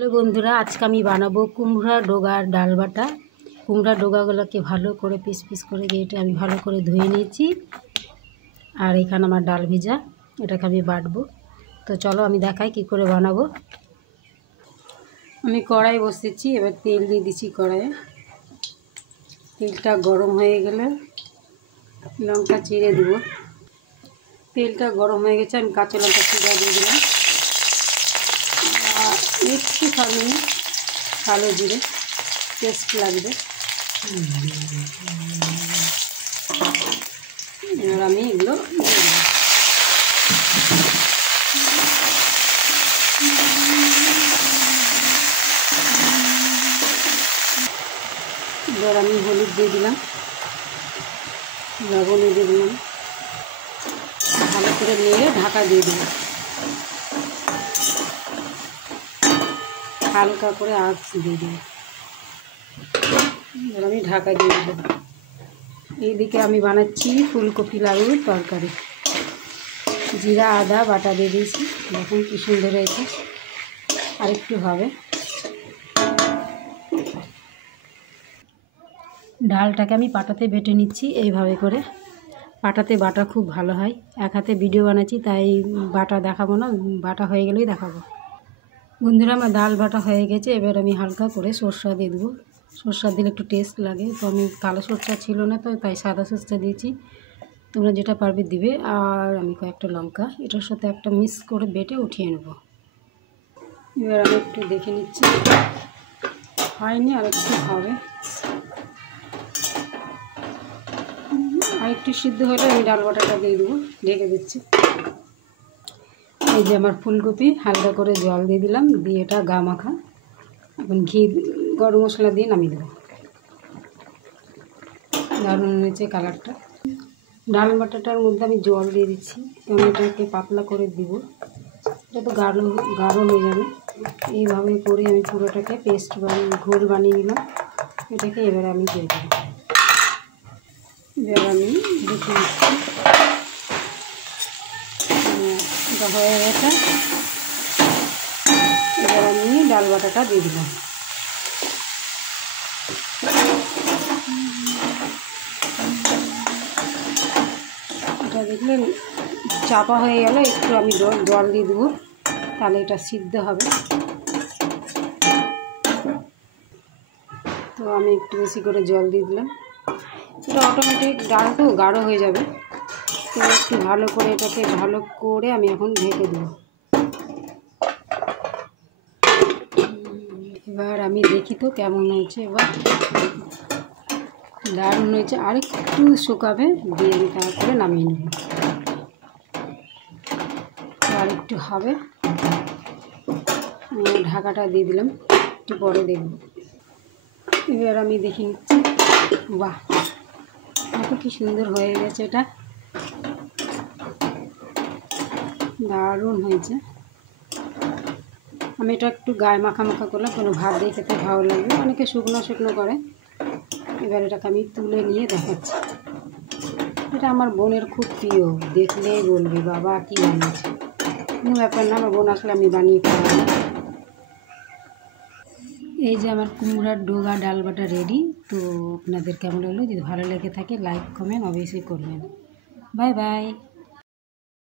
Hello বন্ধুরা, আজকে আমি বানাবো কুমড়া ডোগার ডাল বাটা। কুমড়া ডোগাগুলোকে ভালো করে পিস পিস করে কেটে আমি ভালো করে ধুয়ে নিয়েছি। আর এখানে আমার ডাল ভিজা, এটাকে আমি বাটবো। তো চলো আমি দেখাই কি করে বানাবো। আমি কড়াই বসেছি, এবার তেল দিয়ে দিচ্ছি কড়াইয়ে। তেলটা গরম হয়ে গেলে লঙ্কা চিড়ে দেবো। তেলটা গরম হয়ে গেছে, আমি কাঁচা লঙ্কা চিড়ে দিয়ে দিলাম। একটুখানি কালো জিরে, টেস্ট লাগবে। এবার আমি এগুলো দিয়ে দেবো। এবার আমি হলুদ দিয়ে দিলাম, লবণ দিয়ে দিলাম, ভালো করে নিয়ে ঢাকা দিয়ে দেবো। হালকা করে আঁচ দিয়ে দেবো। এবার আমি ঢাকা দিয়ে দিলাম। এইদিকে আমি বানাচ্ছি ফুলকপি আলুর তরকারি। জিরা আদা বাটা দিয়ে দিয়েছি, দেখুন কি সুন্দর হয়েছে। আরেকটু হবে। ডালটাকে আমি পাটাতে বেটে নিচ্ছি এইভাবে করে। পাটাতে বাটা খুব ভালো হয়। এক হাতে ভিডিও বানাচ্ছি তাই বাটা দেখাবো না, বাটা হয়ে গেলেই দেখাবো। বন্ধুরা, আমার ডাল বাটা হয়ে গেছে। এবার আমি হালকা করে সরষা দিয়ে দেবো। সরষা দিলে একটু টেস্ট লাগে, তো আমি কালো সরষা ছিল না তো তাই সাদা সরষা দিয়েছি। তোমরা যেটা পারবে দিবে। আর আমি কয়েকটা লঙ্কা এটার সাথে একটা মিক্স করে বেটে উঠিয়ে নেব। এবার আমি একটু দেখে নিচ্ছি, হয়নি, আর একটু হবে। আর একটু সিদ্ধ হলে আমি ডাল বাটাটা দিয়ে দেবো। ঢেকে দিচ্ছি। এই যে আমার ফুলকপি, হালকা করে জল দিয়ে দিলাম, দিয়ে এটা গা মাখা। এখন ঘি গরম মশলা দিয়ে নামিয়ে দেবো। দারুণ হয়েছে কালারটা। ডাল বাটাটার মধ্যে আমি জল দিয়ে দিচ্ছি, কারণ এটাকে পাতলা করে দিব, এটা তো গাঢ় হয়ে যাবে। এইভাবে করে আমি পুরোটাকে পেস্ট ঘোল বানিয়ে নিলাম। এটাকে এবার আমি দিয়ে দেবো। এবার আমি দেখে নিচ্ছি এটা হয়ে গেছে। এবার আমি ডাল বাটাটা দিয়ে দিলাম। এটা দেখলে চাপা হয়ে গেল, একটু আমি জল দিয়ে দেবো, তাহলে এটা সিদ্ধ হবে। তো আমি একটু বেশি করে জল দিয়ে দিলাম। এটা অটোমেটিক ডাল তো গাঢ় হয়ে যাবে, তো একটু ভালো করে এটাকে ভালো করে আমি এখন ঢেকে দেবো। এবার আমি দেখি তো কেমন হয়েছে। এবার দারুণ হয়েছে। আর একটু শুকাবে, দিয়ে আমি তারপরে নামিয়ে নেব। আর একটু হবে, ঢাকাটা দিয়ে দিলাম, একটু পরে দেখব। এবার আমি দেখে নিচ্ছি। বাহ, এত কি সুন্দর হয়ে গেছে, এটা দারুণ হয়েছে। আমি এটা একটু গায়ে মাখা মাখা করলাম, কোনো ভাত দিয়ে খেতে ভালো লাগবে, অনেকে শুকনো শুকনো করে। এবার এটাকে আমি তুলে নিয়ে দেখাচ্ছি। এটা আমার বোনের খুব প্রিয়, দেখলেই বলবে বাবা কী বানিয়েছে। কোনো ব্যাপার না, আমার বোন আসলে আমি বানিয়ে খাওয়াবো। এই যে আমার কুমড়ার ডোগা ডাল বাটা রেডি। তো আপনাদের কেমন হলো? যদি ভালো লেগে থাকে লাইক কমেন্ট অবশ্যই করবেন। Bye bye.